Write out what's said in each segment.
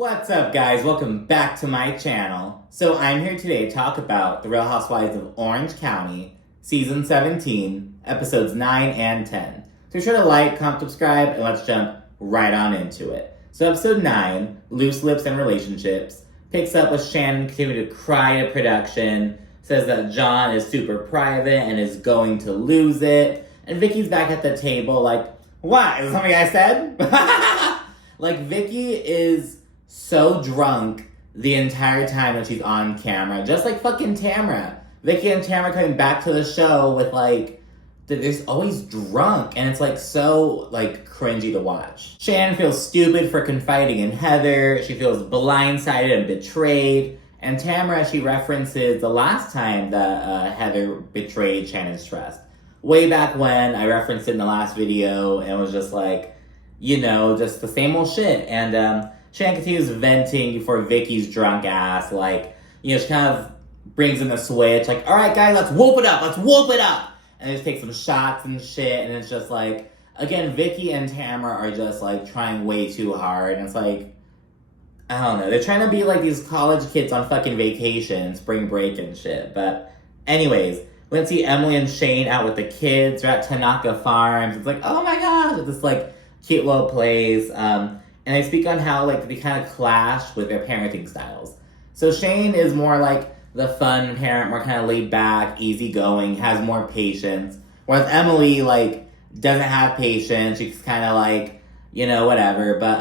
What's up, guys? Welcome back to my channel. So I'm here today to talk about The Real Housewives of Orange County, Season 17, Episodes 9 and 10. So be sure to like, comment, subscribe, and let's jump right on into it. So Episode 9, Loose Lips and Relationships, picks up with Shannon continuing to cry at production, says that John is super private and is going to lose it, and Vicki's back at the table like, what? Is that something I said? Like, Vicki is so drunk the entire time that she's on camera. Just like fucking Tamra. Vicki and Tamra coming back to the show with like, they're just always drunk. And it's like so like cringy to watch. Shannon feels stupid for confiding in Heather. She feels blindsided and betrayed. And Tamra, she references the last time that Heather betrayed Shannon's trust. Way back when, I referenced it in the last video, and it was just like, you know, just the same old shit. And Shannon continues venting before Vicki's drunk ass, like, you know, she kind of brings in the switch, like, all right, guys, let's whoop it up. And they just take some shots and shit, and it's just like, again, Vicki and Tamra are just, like, trying way too hard, and it's like, I don't know, they're trying to be like these college kids on fucking vacation, spring break and shit, but anyways, we can see Emily and Shane out with the kids, they're at Tanaka Farms, it's like, oh my gosh, it's this, like, cute little place, and they speak on how, like, they kind of clash with their parenting styles. So Shane is more like the fun parent, more kind of laid back, easygoing, has more patience. Whereas Emily, like, doesn't have patience. She's kind of like, you know, whatever. But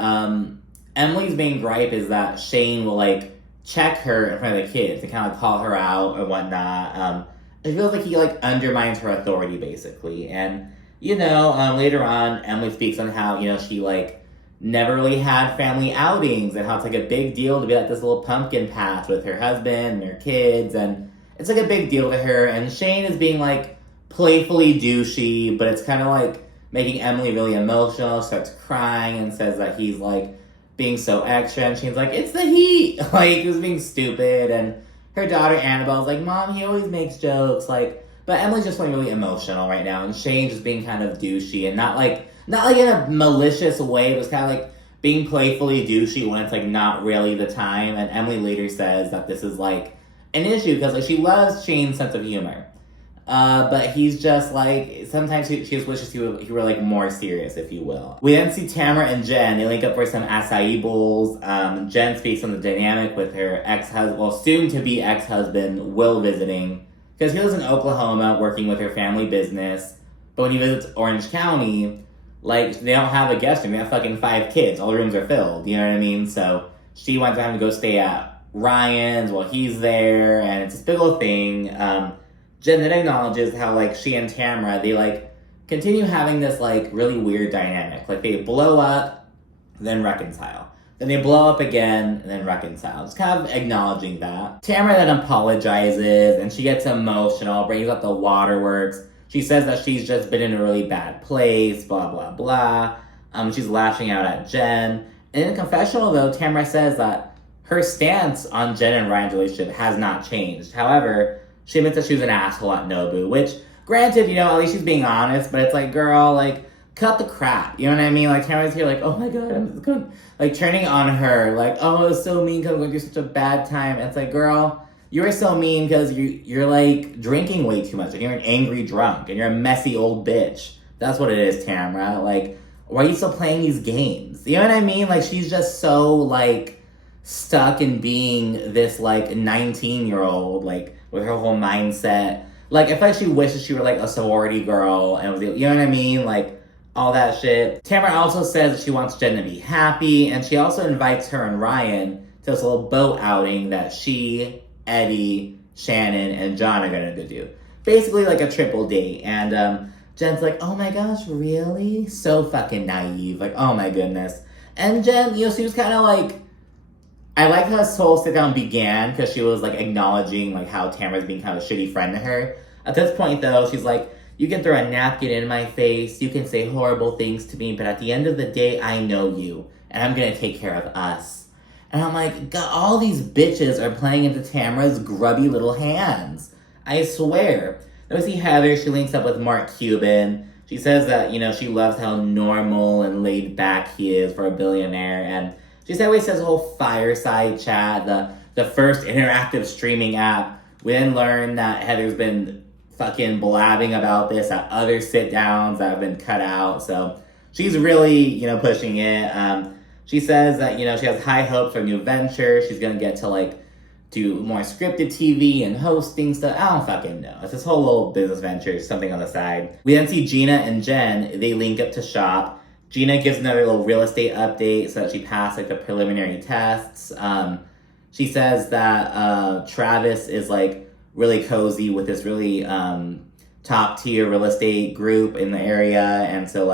Emily's main gripe is that Shane will, like, check her in front of the kids and kind of call her out or whatnot. It feels like he, like, undermines her authority, basically. And, you know, later on, Emily speaks on how, you know, she, like, never really had family outings and how it's like a big deal to be like this little pumpkin patch with her husband and her kids, and it's like a big deal to her. And Shane is being like playfully douchey, but it's kind of like making Emily really emotional, starts crying and says that he's like being so extra, and Shane's like, it's the heat, like he was being stupid. And her daughter Annabelle's like, Mom, he always makes jokes, like, but Emily's just feeling really emotional right now, and Shane's just being kind of douchey and not like in a malicious way, but it's kind of like being playfully douchey when it's like not really the time. And Emily later says that this is like an issue because like she loves Shane's sense of humor, but he's just like sometimes she just wishes he were like more serious, if you will. We then see Tamara and Jen. They link up for some acai bowls. Jen speaks on the dynamic with her ex-husband, well, soon to be ex-husband, Will, visiting because he lives in Oklahoma working with her family business. But when he visits Orange County, like, they don't have a guest room. They have fucking 5 kids. All the rooms are filled. You know what I mean? So she went to have to go stay at Ryan's while he's there. And it's this big old thing. Jen then acknowledges how, like, she and Tamra, they, like, continue having this, like, really weird dynamic. Like, they blow up, then reconcile. Then they blow up again, and then reconcile. Just kind of acknowledging that. Tamra then apologizes, and she gets emotional, brings up the waterworks. She says that she's just been in a really bad place, blah, blah, blah. She's lashing out at Jen. And in the confessional, though, Tamara says that her stance on Jen and Ryan's relationship has not changed. However, she admits that she was an asshole at Nobu, which, granted, you know, at least she's being honest, but it's like, girl, like, cut the crap. You know what I mean? Like, Tamara's here like, oh my God, I'm just going, like, turning on her, like, oh, it's so mean because I'm going through such a bad time. And it's like, girl, you are so mean because you're like drinking way too much. Like, you're an angry drunk and you're a messy old bitch. That's what it is, Tamra. Like, why are you still playing these games? You know what I mean? Like, she's just so like stuck in being this like 19-year-old, like with her whole mindset. Like, I feel like she wishes she were like a sorority girl and was, you know what I mean? Like, all that shit. Tamra also says that she wants Jen to be happy, and she also invites her and Ryan to this little boat outing that she, Eddie, Shannon, and John are gonna go do. Basically like a triple date. And Jen's like, oh my gosh, really? So fucking naive. Like, oh my goodness. And Jen, you know, she was kind of like, I like how this whole sit down began because she was like acknowledging like how Tamara's being kind of a shitty friend to her. At this point though, she's like, you can throw a napkin in my face, you can say horrible things to me, but at the end of the day, I know you, and I'm gonna take care of us. And I'm like, God, all these bitches are playing into Tamara's grubby little hands. I swear. Then we see Heather, she links up with Mark Cuban. She says that, you know, she loves how normal and laid back he is for a billionaire. And She said we says the whole fireside chat, the first interactive streaming app. We then learned that Heather's been fucking blabbing about this at other sit-downs that have been cut out. So she's really, pushing it. She says that, she has high hopes for a new venture. She's going to get to, do more scripted TV and hosting stuff. I don't fucking know. It's this whole little business venture, something on the side. We then see Gina and Jen. They link up to shop. Gina gives another little real estate update so that she passed, the preliminary tests. She says that Travis is, really cozy with this really top-tier real estate group in the area. And so,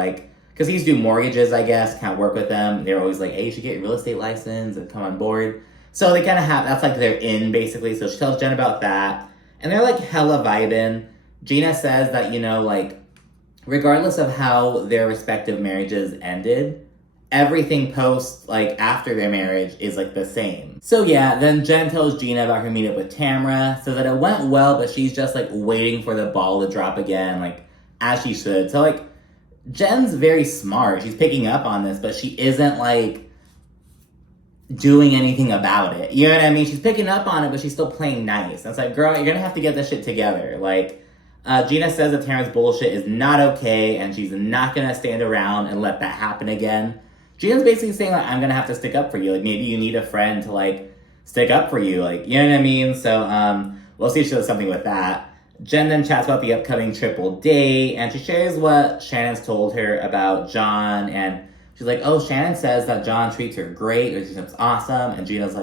because he's do mortgages, I guess, can't work with them. They're always like, hey, you should get a real estate license and come on board. So they kind of have, that's their in, basically. So she tells Jen about that. And they're hella vibing. Gina says that, regardless of how their respective marriages ended, everything post, after their marriage is, the same. So yeah, then Jen tells Gina about her meetup with Tamara, so that it went well, but she's just, waiting for the ball to drop again, as she should. So, Jen's very smart. She's picking up on this, but she isn't, doing anything about it. You know what I mean? She's picking up on it, but she's still playing nice. And it's girl, you're gonna have to get this shit together. Gina says that Tamara's bullshit is not okay, and she's not gonna stand around and let that happen again. Gina's basically saying, I'm gonna have to stick up for you. Maybe you need a friend to, stick up for you. You know what I mean? So, we'll see if she does something with that. Jen then chats about the upcoming triple date, and she shares what Shannon's told her about John, and she's like, oh, Shannon says that John treats her great, or she thinks awesome, and Gina's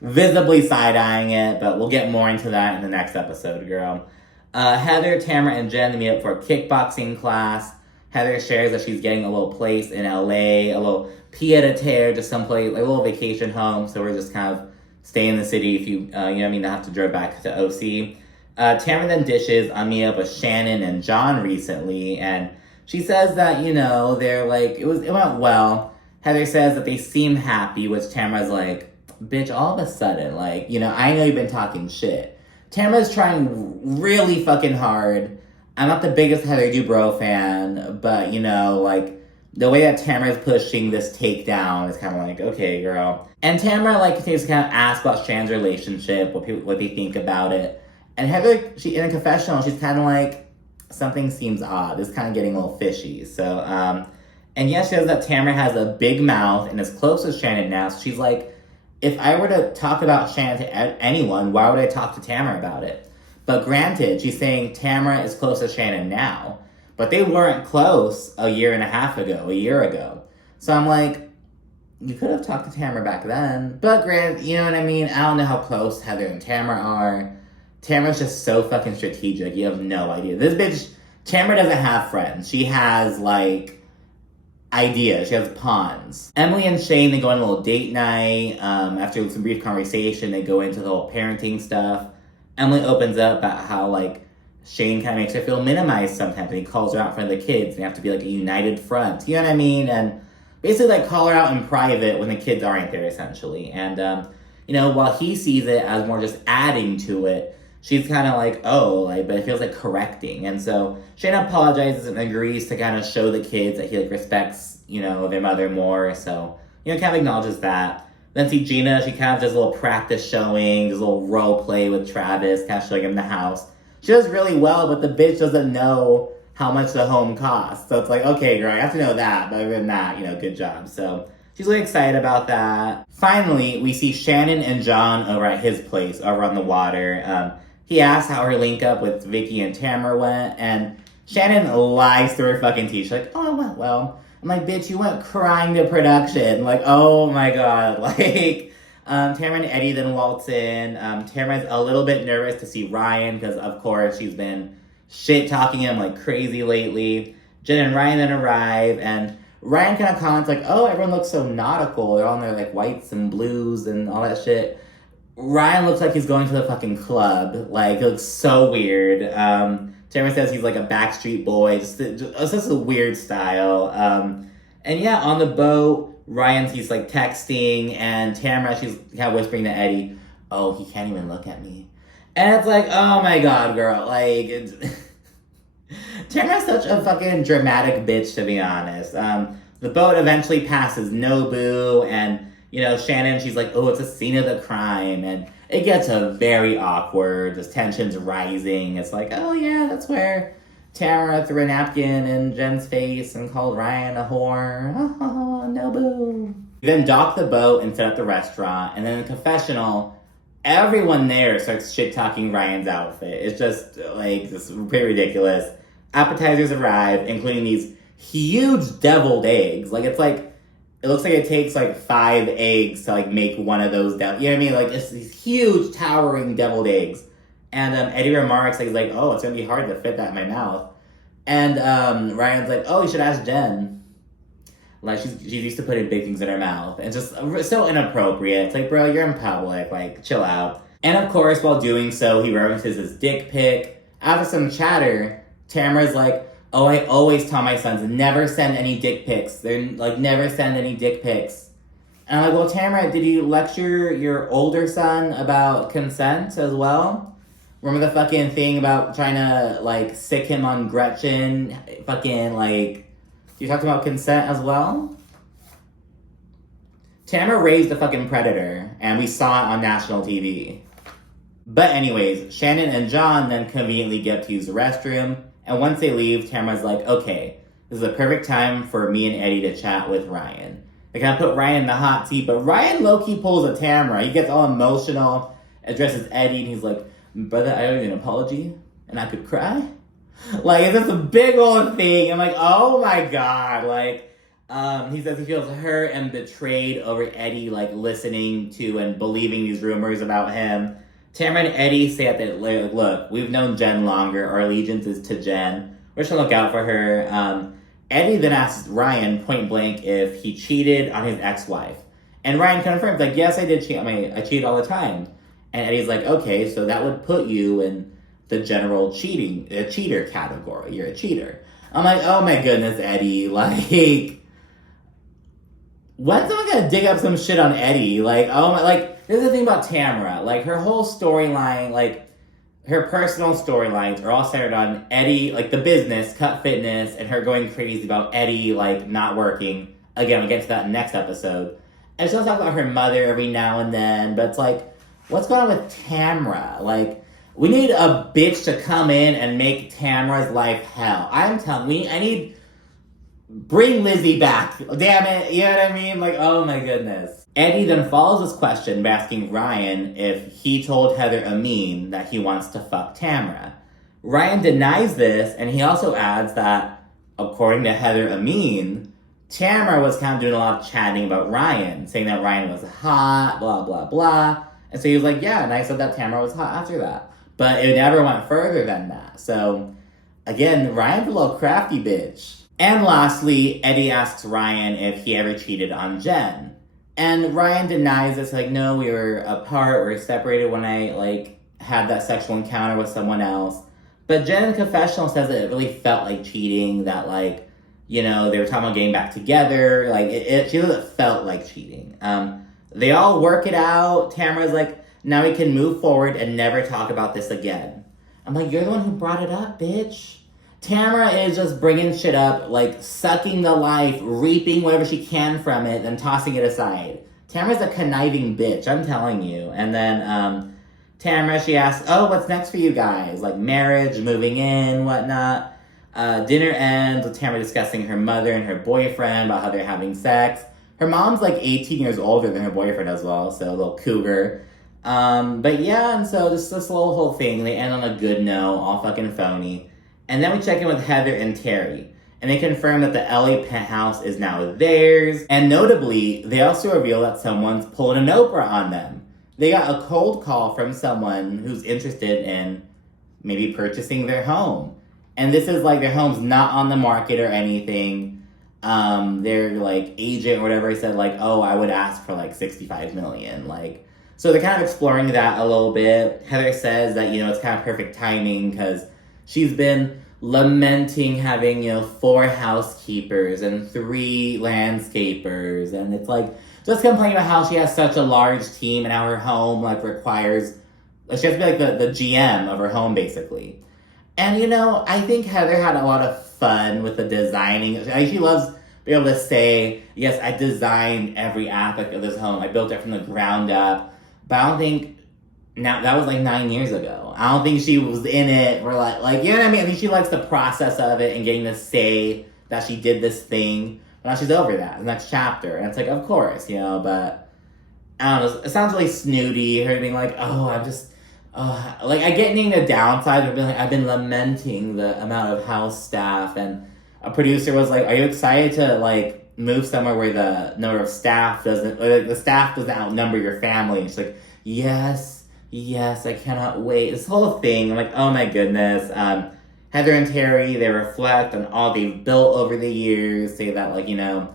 visibly side-eyeing it, but we'll get more into that in the next episode, girl. Heather, Tamara, and Jen meet up for a kickboxing class. Heather shares that she's getting a little place in LA, a little pied-a-terre, just someplace, a little vacation home, so we're just kind of stay in the city if you, not have to drive back to OC. Tamara then dishes on me up with Shannon and John recently, and she says that, they're it went well. Heather says that they seem happy, which Tamara's bitch, all of a sudden, I know you've been talking shit. Tamara's trying really fucking hard. I'm not the biggest Heather Dubrow fan, but, the way that Tamara's pushing this takedown is kind of okay, girl. And Tamara, continues to kind of ask about Shannon's relationship, what they think about it. And Heather, in a confessional, she's kind of something seems odd. It's kind of getting a little fishy. So, and yeah, she says that Tamara has a big mouth and is close to Shannon now. So she's if I were to talk about Shannon to anyone, why would I talk to Tamara about it? But granted, she's saying Tamara is close to Shannon now. But they weren't close a year ago. So I'm you could have talked to Tamara back then. But granted, you know what I mean? I don't know how close Heather and Tamara are. Tamara's just so fucking strategic. You have no idea. This bitch, Tamara doesn't have friends. She has, ideas. She has pawns. Emily and Shane, they go on a little date night. After some brief conversation, they go into the whole parenting stuff. Emily opens up about how, Shane kind of makes her feel minimized sometimes, and he calls her out in front of the kids. They have to be, a united front. You know what I mean? And basically, call her out in private when the kids aren't there, essentially. And, while he sees it as more just adding to it, she's kind of but it feels like correcting. And so Shane apologizes and agrees to kind of show the kids that he respects, their mother more. So, kind of acknowledges that. Then see Gina, she kind of does a little practice showing, does a little role play with Travis, kind of showing him the house. She does really well, but the bitch doesn't know how much the home costs. So it's okay, girl, I have to know that. But other than that, good job. So she's really excited about that. Finally, we see Shannon and John over at his place, over on the water. He asks how her link up with Vicki and Tamara went, and Shannon lies through her fucking teeth. She's oh, it went well. I'm bitch, you went crying to production. Oh my god. Tamara and Eddie then waltz in. Tamara's a little bit nervous to see Ryan, because of course she's been shit-talking him crazy lately. Jen and Ryan then arrive, and Ryan kind of comments oh, everyone looks so nautical. They're all in their whites and blues and all that shit. Ryan looks like he's going to the fucking club. It looks so weird. Tamara says he's a Backstreet Boy. Just a weird style. And yeah, on the boat, he's texting, and Tamara, she's kind of whispering to Eddie, oh, he can't even look at me. And it's oh my god, girl. Tamara's such a fucking dramatic bitch, to be honest. The boat eventually passes Nobu, and, you know, Shannon, she's like, oh, it's a scene of the crime, and it gets very awkward, just tension's rising. It's like, oh yeah, that's where Tamara threw a napkin in Jen's face and called Ryan a whore. Nobu. We then dock the boat and set up the restaurant, and then in the confessional, everyone there starts shit-talking Ryan's outfit. It's just, like, just pretty ridiculous. Appetizers arrive, including these huge deviled eggs. Like, it's like, it looks like it takes, like, 5 eggs to, like, make one of those, you know what I mean? Like, it's these huge, towering deviled eggs. And Eddie remarks, like, he's like, oh, it's gonna be hard to fit that in my mouth. And Ryan's like, oh, you should ask Jen. Like, she's used to putting big things in her mouth. And just so inappropriate. It's like, bro, you're in public. Like, chill out. And of course, while doing so, he references his dick pic. After some chatter, Tamara's like, oh, I always tell my sons, never send any dick pics. They're like, never send any dick pics. And I'm like, well, Tamara, did you lecture your older son about consent as well? Remember the fucking thing about trying to, like, sick him on Gretchen? Fucking, like... You talked about consent as well? Tamara raised a fucking predator, and we saw it on national TV. But anyways, Shannon and John then conveniently get to use the restroom, and once they leave, Tamara's like, okay, this is the perfect time for me and Eddie to chat with Ryan. They kind of put Ryan in the hot seat, but Ryan low-key pulls a Tamara. He gets all emotional, addresses Eddie, and he's like, brother, I owe you an apology, and I could cry? Like, it's just a big old thing. I'm like, oh my god. Like, he says he feels hurt and betrayed over Eddie, like, listening to and believing these rumors about him. Tamara and Eddie say that, like, look, we've known Jen longer. Our allegiance is to Jen. We're just gonna look out for her. Eddie then asks Ryan point blank if he cheated on his ex-wife. And Ryan confirms, like, yes, I did cheat. I mean, I cheat all the time. And Eddie's like, okay, so that would put you in the general cheater category. You're a cheater. I'm like, oh my goodness, Eddie. Like, when's someone gonna dig up some shit on Eddie? Like, oh my, like, this is the thing about Tamara. Like, her whole storyline, like, her personal storylines are all centered on Eddie, like, the business, Cut Fitness, and her going crazy about Eddie, like, not working. Again, we'll get to that next episode. And she'll talk about her mother every now and then, but it's like, what's going on with Tamara? Like, we need a bitch to come in and make Tamara's life hell. I'm telling you, I need... Bring Lizzie back. Damn it. You know what I mean? Like, oh my goodness. Eddie then follows this question by asking Ryan if he told Heather Amin that he wants to fuck Tamara. Ryan denies this, and he also adds that, according to Heather Amin, Tamara was kind of doing a lot of chatting about Ryan, saying that Ryan was hot, blah, blah, blah. And so he was like, yeah, and I said that Tamara was hot after that. But it never went further than that. So, again, Ryan's a little crafty bitch. And lastly, Eddie asks Ryan if he ever cheated on Jen. And Ryan denies this, like, no, we were apart, we were separated when I, like, had that sexual encounter with someone else. But Jen in the confessional says that it really felt like cheating, that, like, you know, they were talking about getting back together. Like, she says it felt like cheating. They all work it out. Tamara's like, now we can move forward and never talk about this again. I'm like, you're the one who brought it up, bitch. Tamara is just bringing shit up, like, sucking the life, reaping whatever she can from it, then tossing it aside. Tamara's a conniving bitch, I'm telling you. And then, Tamara, she asks, oh, what's next for you guys? Like, marriage, moving in, whatnot. Dinner ends with Tamara discussing her mother and her boyfriend, about how they're having sex. Her mom's, like, 18 years older than her boyfriend as well, so a little cougar. But yeah, and so this little whole thing, they end on a good note, all fucking phony. And then we check in with Heather and Terry, and they confirm that the LA penthouse is now theirs. And notably, they also reveal that someone's pulling an Oprah on them. They got a cold call from someone who's interested in maybe purchasing their home. And this is like their home's not on the market or anything. Their like agent or whatever said like, oh, I would ask for like 65 million. Like, so they're kind of exploring that a little bit. Heather says that, you know, it's kind of perfect timing because she's been lamenting having, you know, 4 housekeepers and 3 landscapers. And it's like, just complaining about how she has such a large team and how her home, like, requires, she has to be, like, the GM of her home, basically. And, you know, I think Heather had a lot of fun with the designing. She loves be able to say, yes, I designed every aspect of this home. I built it from the ground up. But I don't think, now that was like 9 years ago. I don't think she was in it for like, you know what I mean? I think she likes the process of it and getting to say that she did this thing. But now she's over that, the next chapter. And it's like, of course, you know, but I don't know. It sounds really snooty, her being like, oh, I'm just, like I get the downside of being like, I've been lamenting the amount of house staff, and a producer was like, are you excited to like move somewhere where the number of staff doesn't, or like, the staff doesn't outnumber your family? And she's like, yes, I cannot wait. This whole thing, I'm like, oh my goodness. Heather and Terry, they reflect on all they've built over the years, say that like, you know,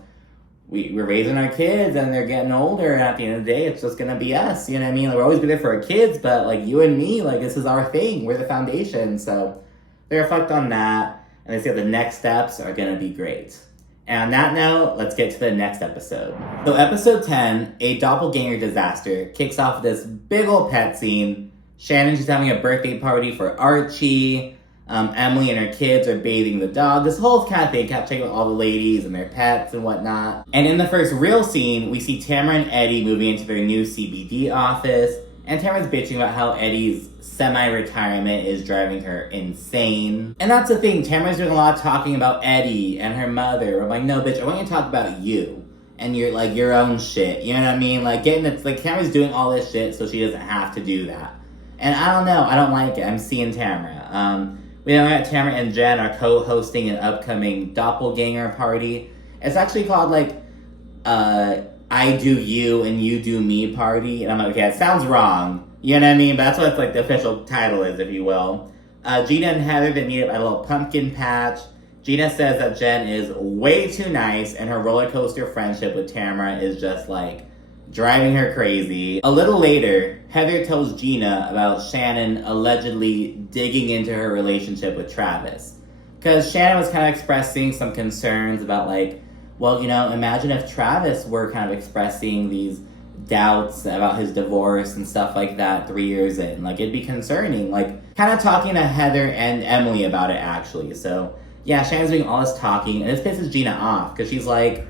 we're raising our kids and they're getting older, and at the end of the day, it's just gonna be us, you know what I mean? Like, we're always be there for our kids, but like you and me, like this is our thing, we're the foundation. So they reflect on that, and they say the next steps are gonna be great. And on that note, let's get to the next episode. So episode 10, A Doppelganger Disaster, kicks off this big old pet scene. Shannon, she's having a birthday party for Archie. Emily and her kids are bathing the dog. This whole kind of thing, kept checking with all the ladies and their pets and whatnot. And in the first real scene, we see Tamara and Eddie moving into their new CBD office. And Tamara's bitching about how Eddie's semi-retirement is driving her insane. And that's the thing, Tamara's doing a lot of talking about Eddie and her mother. I'm like, no, bitch, I want you to talk about you and your own shit. You know what I mean? Like, Tamara's doing all this shit so she doesn't have to do that. And I don't know, I don't like it. I'm seeing Tamara. We know that Tamara and Jen are co-hosting an upcoming doppelganger party. It's actually called like, I do you and you do me party. And I'm like, okay, it sounds wrong. You know what I mean? But that's what like the official title is, if you will. Gina and Heather, they meet up at a little pumpkin patch. Gina says that Jen is way too nice, and her roller coaster friendship with Tamara is just like driving her crazy. A little later, Heather tells Gina about Shannon allegedly digging into her relationship with Travis. Because Shannon was kind of expressing some concerns about like, well, you know, imagine if Travis were kind of expressing these doubts about his divorce and stuff like that 3 years in. Like, it'd be concerning. Like, kind of talking to Heather and Emily about it, actually. So, yeah, Shannon's doing all this talking, and this pisses Gina off, because she's like,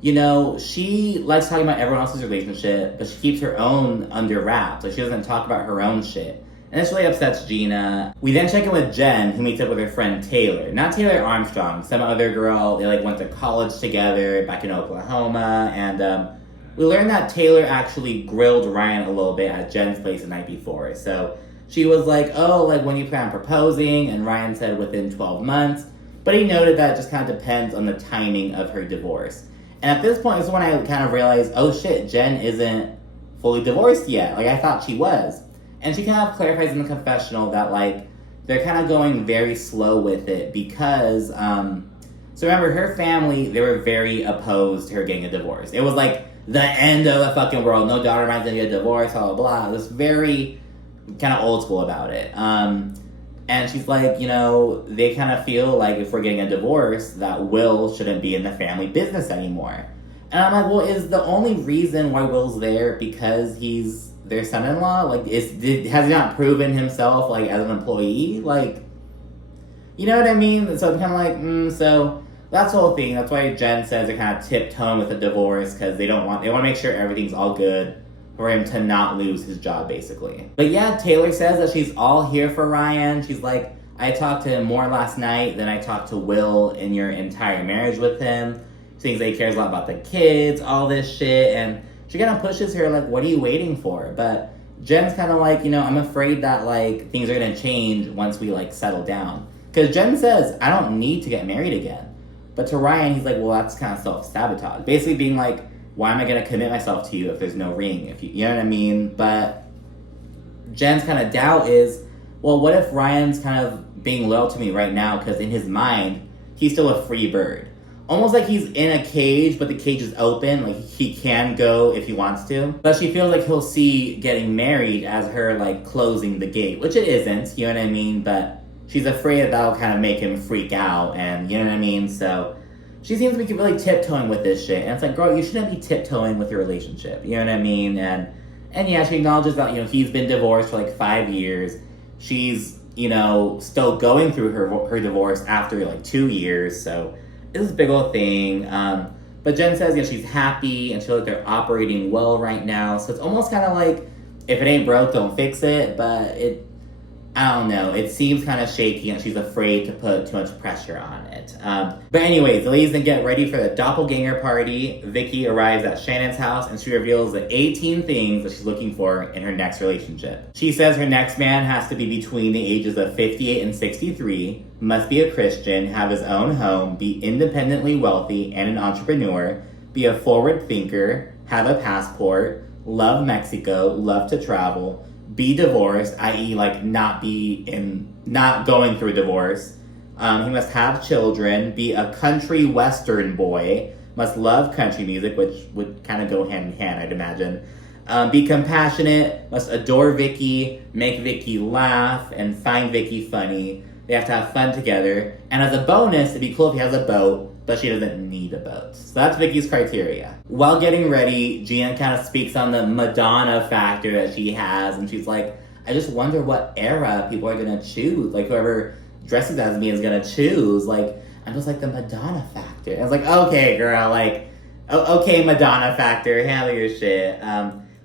you know, she likes talking about everyone else's relationship, but she keeps her own under wraps. Like, she doesn't talk about her own shit. And this really upsets Gina. We then check in with Jen, who meets up with her friend Taylor. Not Taylor Armstrong, some other girl. They like went to college together back in Oklahoma. And we learned that Taylor actually grilled Ryan a little bit at Jen's place the night before. So she was like, oh, like when you plan on proposing? And Ryan said within 12 months. But he noted that it just kind of depends on the timing of her divorce. And at this point is when I kind of realized, oh shit, Jen isn't fully divorced yet. Like, I thought she was. And she kind of clarifies in the confessional that, like, they're kind of going very slow with it because, so remember, her family, they were very opposed to her getting a divorce. It was like the end of the fucking world. No daughter of mine's gonna get a divorce, blah, blah, blah. It was very kind of old school about it. And she's like, you know, they kind of feel like if we're getting a divorce, that Will shouldn't be in the family business anymore. And I'm like, well, is the only reason why Will's there because he's their son-in-law? Like, has he not proven himself, like, as an employee? Like, you know what I mean? So I'm kind of like, so that's the whole thing. That's why Jen says they're kind of tiptoeing with a divorce, because they want to make sure everything's all good for him to not lose his job, basically. But yeah, Taylor says that she's all here for Ryan. She's like, I talked to him more last night than I talked to Will in your entire marriage with him. She thinks that he cares a lot about the kids, all this shit, and she kind of pushes her, like, what are you waiting for? But Jen's kind of like, you know, I'm afraid that, like, things are going to change once we, like, settle down. Because Jen says, I don't need to get married again. But to Ryan, he's like, well, that's kind of self-sabotage. Basically being like, why am I going to commit myself to you if there's no ring? If you know what I mean? But Jen's kind of doubt is, well, what if Ryan's kind of being loyal to me right now because in his mind, he's still a free bird? Almost like he's in a cage, but the cage is open. Like, he can go if he wants to. But she feels like he'll see getting married as her, like, closing the gate. Which it isn't, you know what I mean? But she's afraid that that'll kind of make him freak out. And, you know what I mean? So she seems to be really tiptoeing with this shit. And it's like, girl, you shouldn't be tiptoeing with your relationship. You know what I mean? And yeah, she acknowledges that, you know, he's been divorced for, like, 5 years. She's, you know, still going through her divorce after, like, 2 years. So it's this big old thing. But Jen says, she's happy and she feels like they're operating well right now. So it's almost kind of like, if it ain't broke, don't fix it. But I don't know. It seems kind of shaky and she's afraid to put too much pressure on it. But anyways, the ladies then get ready for the doppelganger party. Vicki arrives at Shannon's house and she reveals the 18 things that she's looking for in her next relationship. She says her next man has to be between the ages of 58 and 63, must be a Christian, have his own home, be independently wealthy and an entrepreneur, be a forward thinker, have a passport, love Mexico, love to travel, be divorced, i.e. like not going through divorce. He must have children, be a country western boy, must love country music, which would kind of go hand in hand, I'd imagine. Be compassionate, must adore Vicki, make Vicki laugh, and find Vicki funny. They have to have fun together. And as a bonus, it'd be cool if he has a boat, but she doesn't need a boat. So that's Vicki's criteria. While getting ready, Gina kind of speaks on the Madonna factor that she has, and she's like, I just wonder what era people are gonna choose. Like, whoever dresses as me is gonna choose. Like, I'm just like the Madonna factor. And I was like, okay, girl, like, okay, Madonna factor, handle your shit.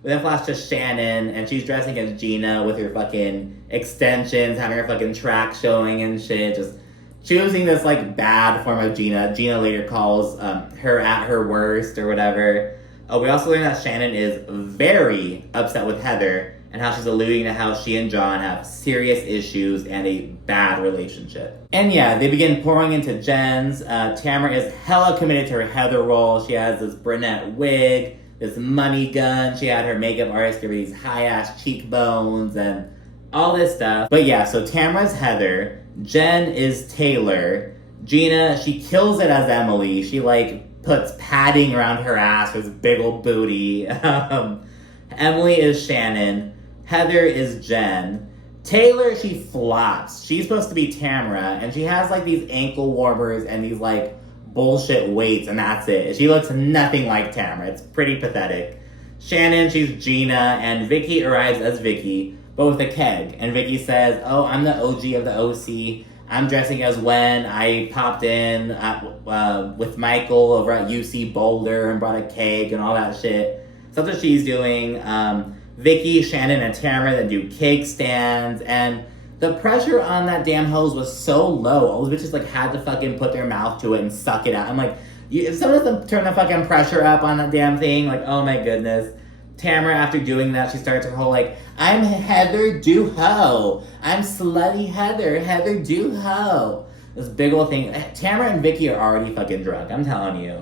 We then flash to Shannon, and she's dressing as Gina with her fucking extensions, having her fucking track showing and shit, just choosing this, like, bad form of Gina. Gina later calls her at her worst or whatever. We also learn that Shannon is very upset with Heather and how she's alluding to how she and John have serious issues and a bad relationship. And yeah, they begin pouring into Jen's. Tamara is hella committed to her Heather role. She has this brunette wig, this money gun. She had her makeup artist give her these high-ass cheekbones and all this stuff. But yeah, so Tamara's Heather, Jen is Taylor, Gina, she kills it as Emily. She, like, puts padding around her ass for this big old booty. Emily is Shannon. Heather is Jen. Taylor, she flops. She's supposed to be Tamara, and she has, like, these ankle warmers and these, like, bullshit weights, and that's it. She looks nothing like Tamara. It's pretty pathetic. Shannon, she's Gina, and Vicki arrives as Vicki, but with a keg. And Vicki says, oh, I'm the OG of the OC. I'm dressing as when I popped in with Michael over at UC Boulder and brought a keg and all that shit. So that's what she's doing. Vicki, Shannon, and Tamara then do cake stands, and the pressure on that damn hose was so low. All those bitches, like, had to fucking put their mouth to it and suck it out. I'm like, if someone doesn't turn the fucking pressure up on that damn thing, like, oh my goodness. Tamara, after doing that, she starts her whole, like, I'm Heather do-ho. I'm slutty Heather do-ho. This big old thing. Tamara and Vicki are already fucking drunk, I'm telling you.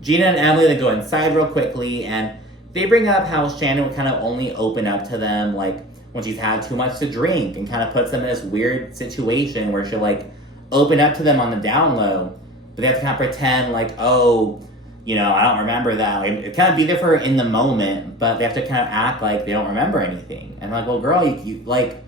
Gina and Emily, they go inside real quickly, and they bring up how Shannon would kind of only open up to them, like, when she's had too much to drink, and kind of puts them in this weird situation where she'll, like, open up to them on the down low, but they have to kind of pretend like, oh, I don't remember that. Like, it kind of be there for her in the moment, but they have to kind of act like they don't remember anything. And I'm like, well, girl, you like,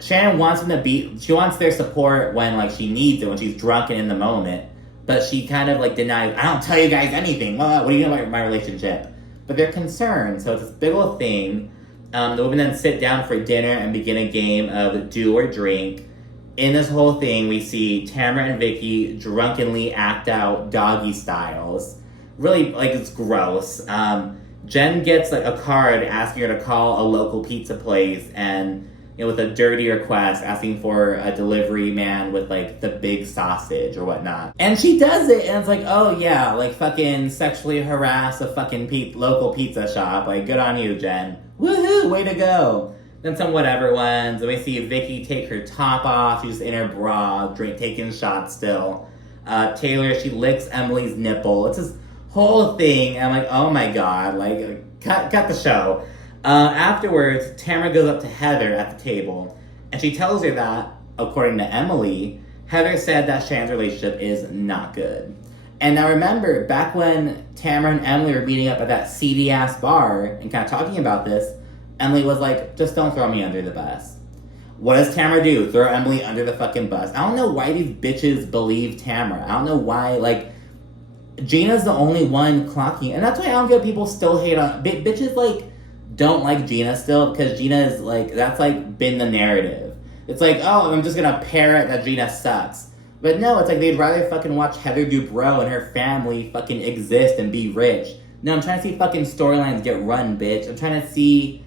Shannon wants them to she wants their support when, like, she needs it, when she's drunk and in the moment, but she kind of, like, denies, I don't tell you guys anything. What do you know about my relationship? But they're concerned, so it's this big old thing. The women then sit down for dinner and begin a game of do or drink. In this whole thing, we see Tamara and Vicki drunkenly act out doggy styles. Really, like, it's gross. Jen gets, like, a card asking her to call a local pizza place and, with a dirty request asking for a delivery man with, like, the big sausage or whatnot. And she does it, and it's like, oh yeah, like, fucking sexually harass a fucking local pizza shop. Like, good on you, Jen. Woohoo, way to go. Then some whatever ones, and we see Vicki take her top off. She's in her bra, taking shots still. Taylor, she licks Emily's nipple. It's this whole thing, and I'm like, oh my god, like, cut the show. Afterwards, Tamara goes up to Heather at the table, and she tells her that, according to Emily, Heather said that Shannon's relationship is not good. And now remember, back when Tamara and Emily were meeting up at that seedy-ass bar and kind of talking about this, Emily was like, just don't throw me under the bus. What does Tamara do? Throw Emily under the fucking bus. I don't know why these bitches believe Tamara. I don't know why, like, Gina's the only one clocking. And that's why I don't get people still hate on... Bitches, like, don't like Gina still, because Gina is, like, that's, like, been the narrative. It's like, oh, I'm just gonna parrot that Gina sucks. But no, it's like they'd rather fucking watch Heather Dubrow and her family fucking exist and be rich. No, I'm trying to see fucking storylines get run, bitch. I'm trying to see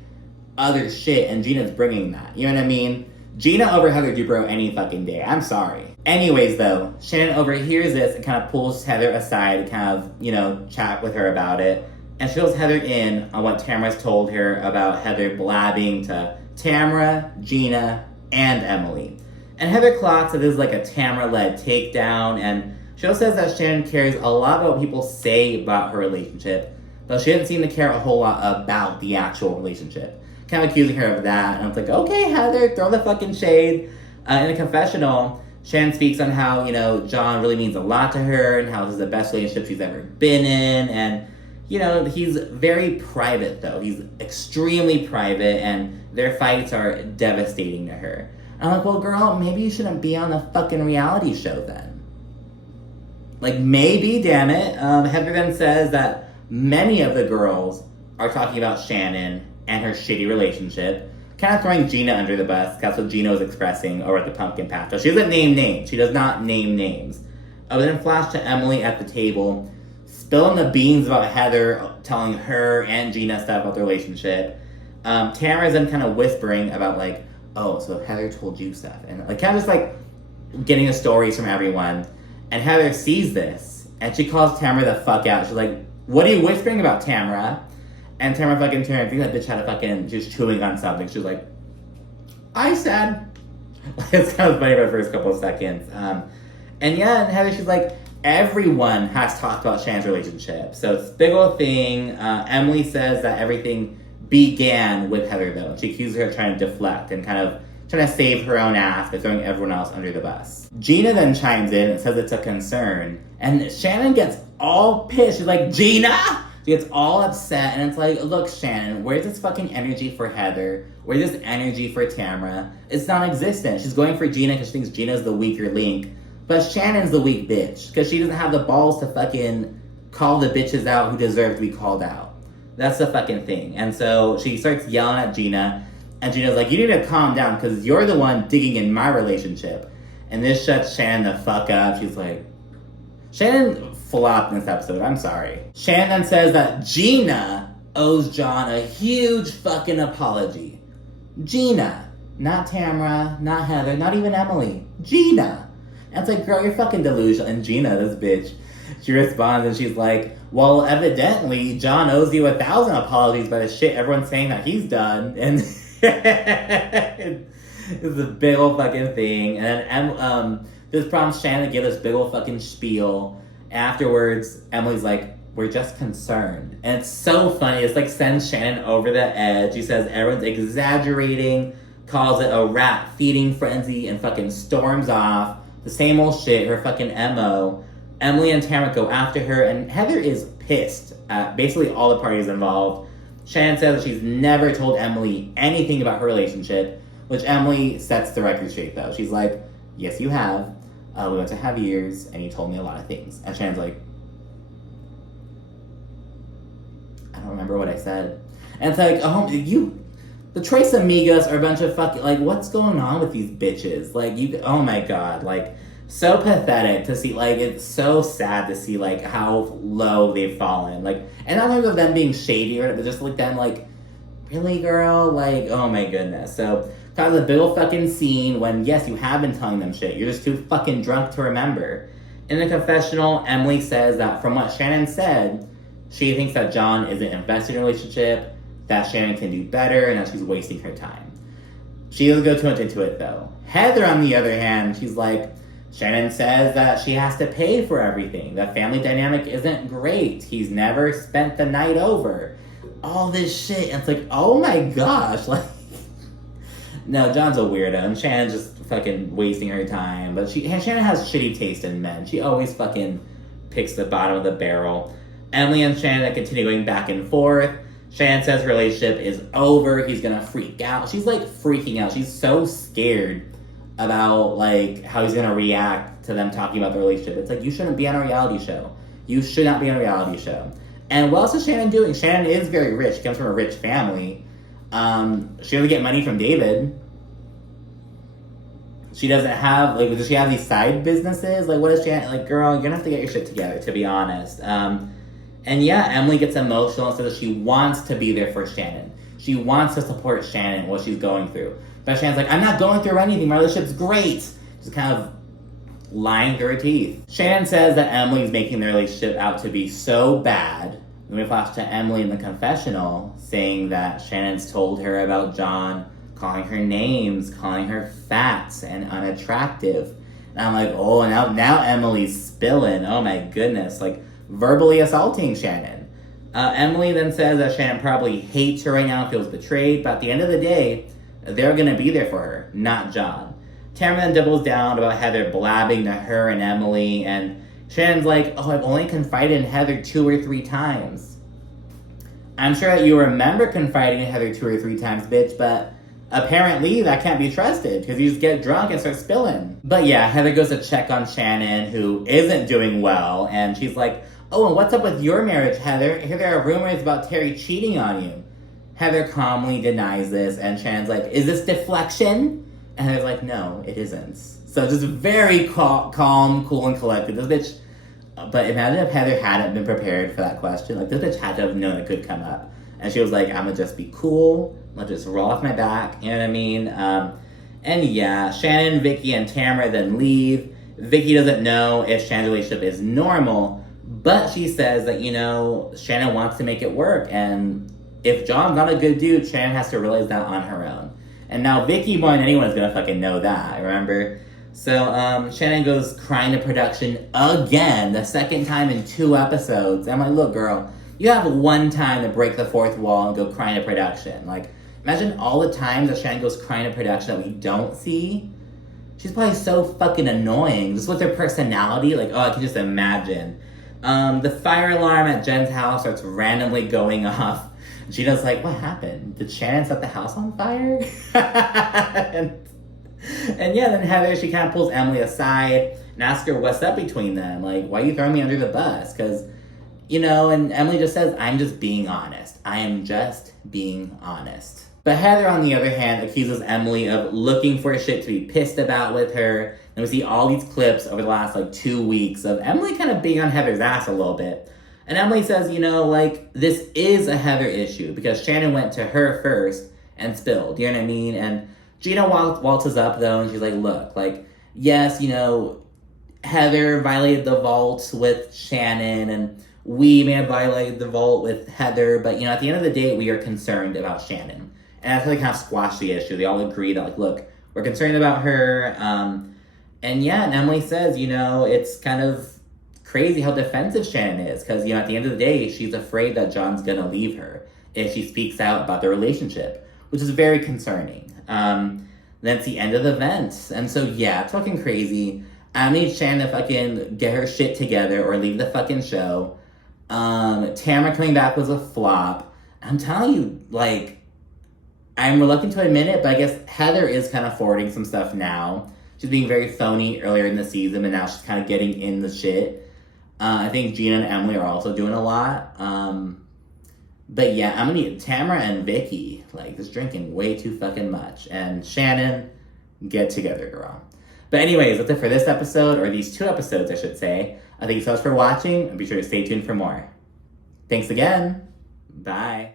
other shit, and Gina's bringing that. You know what I mean? Gina over Heather Dubrow any fucking day. I'm sorry. Anyways, though, Shannon overhears this and kind of pulls Heather aside to kind of, you know, chat with her about it. And she fills Heather in on what Tamara's told her about Heather blabbing to Tamara, Gina, and Emily. And Heather clocks that this is like a Tamara-led takedown, and she also says that Shannon cares a lot about what people say about her relationship, though she doesn't seem to care a whole lot about the actual relationship. Kind of accusing her of that, and I was like, okay, Heather, throw the fucking shade. In the confessional, Shannon speaks on how, you know, John really means a lot to her, and how this is the best relationship she's ever been in, and, you know, he's very private, though. He's extremely private, and their fights are devastating to her. And I'm like, well, girl, maybe you shouldn't be on a fucking reality show then. Like, maybe, damn it. Heather then says that many of the girls are talking about Shannon and her shitty relationship, kind of throwing Gina under the bus. That's what Gina was expressing over at the pumpkin patch. So she doesn't name names. She does not name names. But then flash to Emily at the table, spilling the beans about Heather, telling her and Gina stuff about the relationship. Tamara's then kind of whispering about, like, oh, so Heather told you stuff. And, like, kind of just, like, getting the stories from everyone. And Heather sees this, and she calls Tamara the fuck out. She's like, what are you whispering about, Tamara? And Tamara fucking turned, I think that bitch had a fucking, she was chewing on something. She was like, I said. It's kind of funny for the first couple of seconds. And yeah, and Heather, she's like, everyone has talked about Shannon's relationship. So it's a big old thing. Emily says that everything began with Heather, though. She accuses her of trying to deflect and kind of trying to save her own ass by throwing everyone else under the bus. Gina then chimes in and says it's a concern. And Shannon gets all pissed. She's like, Gina? She gets all upset, and it's like, look, Shannon, where's this fucking energy for Heather? Where's this energy for Tamara? It's non-existent. She's going for Gina because she thinks Gina's the weaker link. But Shannon's the weak bitch because she doesn't have the balls to fucking call the bitches out who deserve to be called out. That's the fucking thing. And so she starts yelling at Gina, and Gina's like, you need to calm down because you're the one digging in my relationship. And this shuts Shannon the fuck up. She's like, Shannon flopped in this episode, I'm sorry. Shannon then says that Gina owes John a huge fucking apology. Gina. Not Tamara, not Heather, not even Emily. Gina. And it's like, girl, you're fucking delusional. And Gina, this bitch, she responds and she's like, well, evidently, John owes you 1,000 apologies by the shit everyone's saying that he's done. And it's a big old fucking thing. And then this prompts Shannon to give this big old fucking spiel. Afterwards, Emily's like, we're just concerned. And it's so funny. It's like sends Shannon over the edge. She says everyone's exaggerating, calls it a rat feeding frenzy, and fucking storms off. The same old shit, her fucking MO. Emily and Tamara go after her, and Heather is pissed at basically all the parties involved. Shannon says that she's never told Emily anything about her relationship, which Emily sets the record straight, though. She's like, yes, you have. We went to have years, and you told me a lot of things. And Shannon's like, I don't remember what I said. And it's like, oh, the Trace Amigas are a bunch of fucking, like, what's going on with these bitches? Like, oh my god, like, so pathetic to see, like, it's so sad to see, like, how low they've fallen. Like, and not only of them being shady, but just, like, them, like, really, girl? Like, oh my goodness. So, cause a big ol' fucking scene when, yes, you have been telling them shit. You're just too fucking drunk to remember. In the confessional, Emily says that from what Shannon said, she thinks that John isn't invested in a relationship, that Shannon can do better, and that she's wasting her time. She doesn't go too much into it, though. Heather, on the other hand, she's like, Shannon says that she has to pay for everything. The family dynamic isn't great. He's never spent the night over. All this shit. And it's like, oh my gosh. Like, no, John's a weirdo, and Shannon's just fucking wasting her time. But Shannon has shitty taste in men. She always fucking picks the bottom of the barrel. Emily and Shannon continue going back and forth. Shannon says her relationship is over. He's gonna freak out. She's like freaking out. She's so scared about like how he's gonna react to them talking about the relationship. It's like, you shouldn't be on a reality show. You should not be on a reality show. And what else is Shannon doing? Shannon is very rich. She comes from a rich family. She doesn't get money from David. She doesn't have, like, does she have these side businesses? Like, what is Shannon, like, girl, you're gonna have to get your shit together, to be honest. And yeah, Emily gets emotional and says that she wants to be there for Shannon. She wants to support Shannon what she's going through. But Shannon's like, I'm not going through anything, my relationship's great. She's kind of lying through her teeth. Shannon says that Emily's making their relationship out to be so bad. Then we flash to Emily in the confessional saying that Shannon's told her about John, calling her names, calling her fat and unattractive. And I'm like, oh, now Emily's spilling. Oh my goodness, like verbally assaulting Shannon. Emily then says that Shannon probably hates her right now, feels betrayed, but at the end of the day, they're gonna be there for her, not John. Tamara then doubles down about Heather blabbing to her and Emily, and Shannon's like, oh, I've only confided in Heather 2 or 3 times. I'm sure that you remember confiding in Heather 2 or 3 times, bitch, but apparently that can't be trusted because you just get drunk and start spilling. But yeah, Heather goes to check on Shannon, who isn't doing well, and she's like, oh, and what's up with your marriage, Heather? I hear there are rumors about Terry cheating on you. Heather calmly denies this, and Shannon's like, is this deflection? And Heather's like, no, it isn't. So just very calm, cool, and collected. This bitch, but imagine if Heather hadn't been prepared for that question. Like, this bitch had to have known it could come up. And she was like, I'm gonna just be cool. I'm gonna just roll off my back. You know what I mean? And yeah, Shannon, Vicki, and Tamara then leave. Vicki doesn't know if Shannon's relationship is normal, but she says that, you know, Shannon wants to make it work. And if John's not a good dude, Shannon has to realize that on her own. And now Vicki more than anyone is gonna fucking know that, remember? So Shannon goes crying to production again, the second time in 2 episodes. And I'm like, look, girl, you have one time to break the 4th wall and go crying to production. Like, imagine all the times that Shannon goes crying to production that we don't see. She's probably so fucking annoying, just with her personality. Like, oh, I can just imagine. The fire alarm at Jen's house starts randomly going off. Gina's like, what happened? Did Shannon set the house on fire? and yeah, then Heather, she kind of pulls Emily aside and asks her what's up between them. Like, why are you throwing me under the bus? Because, you know, and Emily just says, I'm just being honest. I am just being honest. But Heather, on the other hand, accuses Emily of looking for shit to be pissed about with her. And we see all these clips over the last, 2 weeks of Emily kind of being on Heather's ass a little bit. And Emily says, you know, this is a Heather issue because Shannon went to her first and spilled, you know what I mean? And Gina waltzes up, though, and she's like, look, yes, you know, Heather violated the vault with Shannon, and we may have violated the vault with Heather, but, you know, at the end of the day, we are concerned about Shannon. And that's how they kind of squash the issue. They all agree that, look, we're concerned about her. And yeah, and Emily says, you know, it's kind of crazy how defensive Shannon is. Because, you know, at the end of the day, she's afraid that John's going to leave her if she speaks out about their relationship, which is very concerning. Then it's the end of the event. And so, yeah, it's fucking crazy. I need Shannon to fucking get her shit together or leave the fucking show. Tamara coming back was a flop. I'm telling you, I'm reluctant to admit it, but I guess Heather is kind of forwarding some stuff now. She's being very phony earlier in the season, and now she's kind of getting in the shit. I think Gina and Emily are also doing a lot. But yeah, I'm gonna need Tamara and Vicki, just drinking way too fucking much. And Shannon, get together, girl. But anyways, that's it for this episode, or these 2 episodes, I should say. Thank you so much for watching, and be sure to stay tuned for more. Thanks again. Bye.